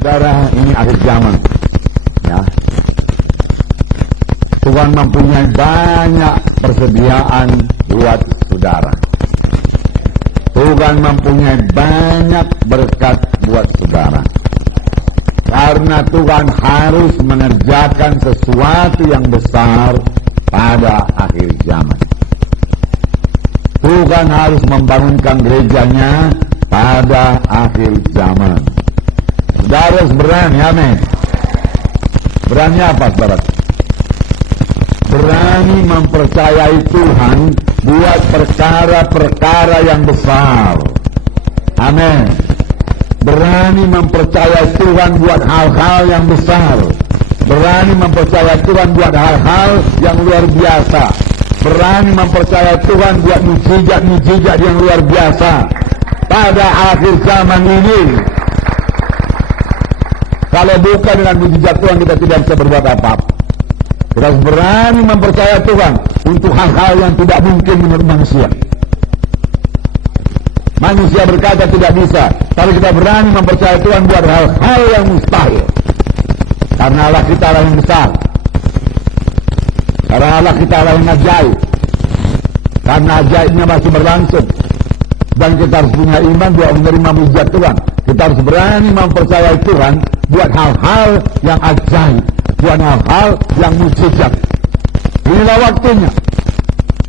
Saudara, ini akhir zaman. Ya. Tuhan mempunyai banyak persediaan buat saudara. Tuhan mempunyai banyak berkat buat saudara. Karena Tuhan harus mengerjakan sesuatu yang besar pada akhir zaman. Tuhan harus membangunkan gerejanya pada akhir zaman. Saudara harus berani, amin. Berani apa, saudara? Berani mempercayai Tuhan buat perkara-perkara yang besar. Amin. Berani mempercayai Tuhan buat hal-hal yang besar. Berani mempercayai Tuhan buat hal-hal yang luar biasa. Berani mempercayai Tuhan buat mujizat-mujizat yang luar biasa pada akhir zaman ini. Kalau bukan dengan mujizat Tuhan, kita tidak bisa berbuat apa-apa. Kita harus berani mempercayai Tuhan untuk hal-hal yang tidak mungkin menurut manusia. Manusia berkata tidak bisa, tapi kita berani mempercayai Tuhan buat hal-hal yang mustahil. Karena Allah kita Allah yang besar. Karena Allah kita Allah yang ajaib. Karena ajaibnya masih berlangsung. Dan kita harus punya iman buat menerima mujizat Tuhan. Kita harus berani mempercayai Tuhan buat hal-hal yang ajaib, buat hal-hal yang mujizat. Inilah waktunya.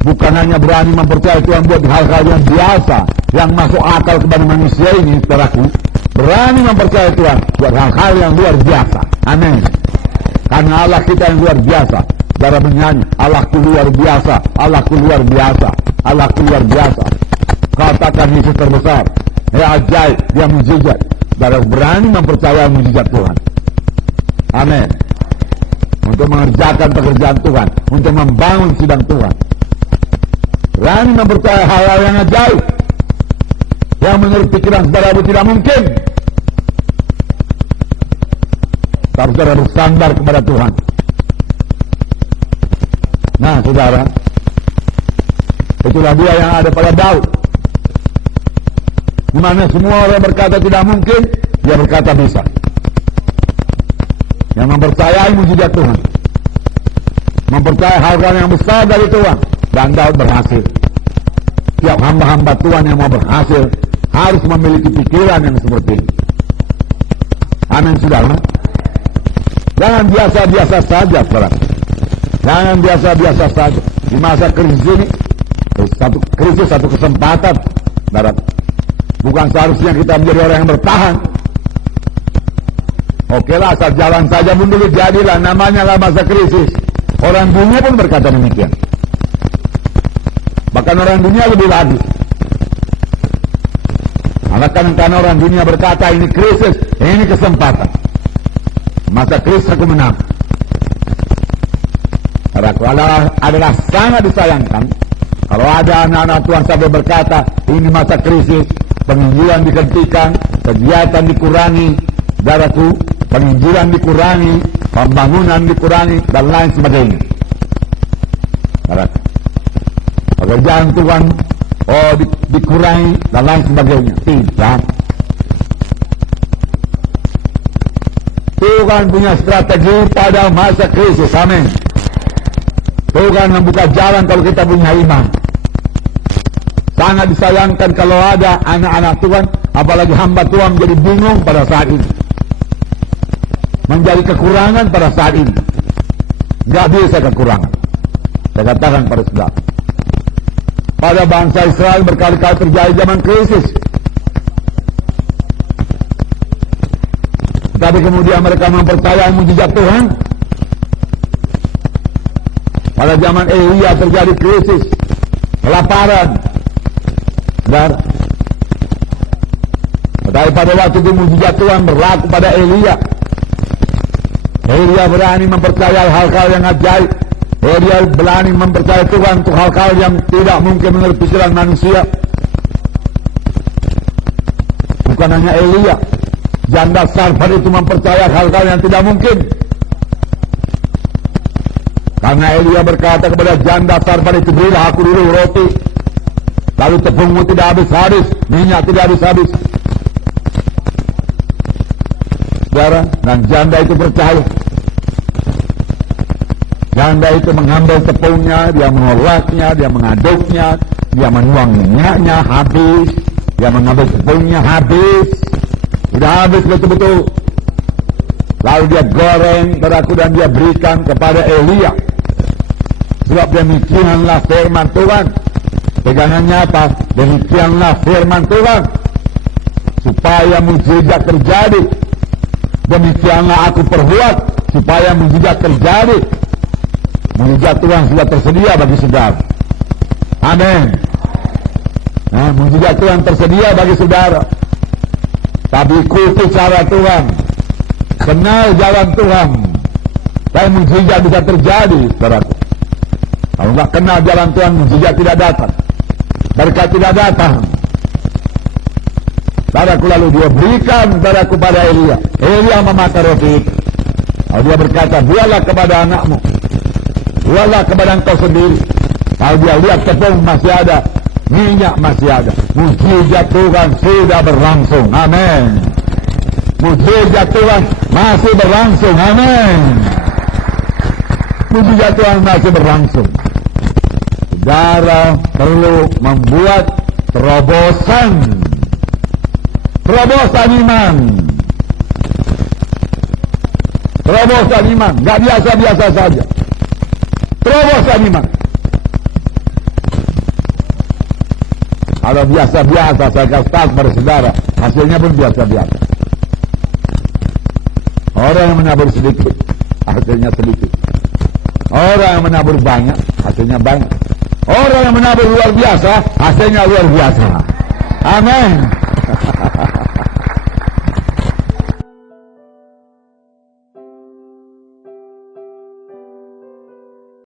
Bukan hanya berani mempercayai Tuhan buat hal-hal yang biasa, yang masuk akal kepada manusia ini, saudaraku. Berani mempercayai Tuhan buat hal-hal yang luar biasa. Amin. Karena Allah kita yang luar biasa. Saudara menyanyi, Allahku luar biasa, Allahku luar biasa, Allahku luar biasa. Katakan Yesus terbesar, ya ajaib, dia mujizat. Saudara berani mempercayai mujizat Tuhan. Amin. Untuk mengerjakan pekerjaan Tuhan, untuk membangun sidang Tuhan. Berani mempercayai hal-hal yang ajaib, yang menurut pikiran saudara itu tidak mungkin. Tapi saudara bersandar kepada Tuhan. Nah, saudara, itulah dia yang ada pada Daud. Di mana semua orang berkata tidak mungkin, dia berkata bisa. Yang mempercayai mujizat Tuhan, mempercayai hal-hal yang besar dari Tuhan, dan Daud berhasil. Tiap hamba-hamba Tuhan yang mau berhasil harus memiliki pikiran yang seperti ini. Amin, saudara. Jangan biasa-biasa saja, saudara. Jangan biasa-biasa saja. Di masa krisis ini, satu kesempatan, saudara. Bukan seharusnya kita menjadi orang yang bertahan. Oke lah, asal jalan saja pun dulu jadilah, namanya lah masa krisis. Orang dunia pun berkata demikian. Bahkan orang dunia lebih lagi. Karena orang dunia berkata ini krisis, ini kesempatan. Masa krisis aku menang. Adalah sangat disayangkan kalau ada anak-anak Tuhan sampai berkata ini masa krisis, penginjilan dihentikan, kegiatan dikurangi, saudaraku, penginjilan dikurangi, pembangunan dikurangi, dan lain sebagainya. Pekerjaan Tuhan dikurangi dan lain sebagainya. Tidak. Tuhan punya strategi pada masa krisis. Amin. Tuhan membuka jalan kalau kita punya iman. Sangat disayangkan kalau ada anak-anak Tuhan, apalagi hamba Tuhan, menjadi bingung pada saat ini, menjadi kekurangan pada saat ini. Gak bisa kekurangan. Saya katakan pada saudara, pada bangsa Israel berkali-kali terjadi zaman krisis. Tapi kemudian mereka mempercayai mujizat Tuhan. Pada zaman Elia terjadi krisis, kelaparan. Dan pada waktu itu mujizat Tuhan berlaku pada Elia. Elia berani mempercayai hal-hal yang ajaib. Elia berani mempercayai Tuhan untuk hal-hal yang tidak mungkin menurut pikiran manusia. Bukan hanya Elia, janda Sarfat itu mempercayai hal-hal yang tidak mungkin. Karena Elia berkata kepada janda Sarfat itu, berilah aku dulu roti, lalu tepungmu tidak habis-habis, minyak tidak habis-habis. saudara, dan janda itu percaya. Janda itu mengambil tepungnya, dia mengolahnya, dia mengaduknya, dia menuang minyaknya habis, dia mengambil tepungnya habis, sudah habis betul-betul. Lalu dia goreng beraku dan dia berikan kepada Elia. Sebab demikianlah firman Tuhan. Pegangannya apa? Demikianlah firman Tuhan. Supaya mujizat terjadi. Demikianlah aku perbuat supaya mujizat terjadi. Mujizat Tuhan sudah tersedia bagi saudara. Amin. Nah, mujizat Tuhan tersedia bagi saudara. Tapi ikuti cara Tuhan. Kenal jalan Tuhan. Dan mujizat bisa terjadi, saudaraku. Kalau tidak kenal jalan Tuhan, mujizat tidak datang. Berkat tidak datang. Saudaraku, lalu dia berikan saudaraku pada Elia. Elia memakan roti itu. Lalu dia berkata, buatlah kepada anakmu. Buatlah kepada engkau sendiri. Kalau dia lihat tepung masih ada, minyak masih ada. Mujizat Tuhan sudah berlangsung. Amin. Mujizat Tuhan masih berlangsung. Amin. Mujizat Tuhan masih berlangsung. Saudara perlu membuat terobosan. Terobosan iman. Terobosan iman. Gak biasa-biasa saja. Terobosan iman. Kalau biasa-biasa saya kasih tahu kepada saudara, hasilnya pun biasa-biasa. Orang yang menabur sedikit, hasilnya sedikit. Orang yang menabur banyak, hasilnya banyak. Orang yang menabur luar biasa, hasilnya luar biasa. Amin.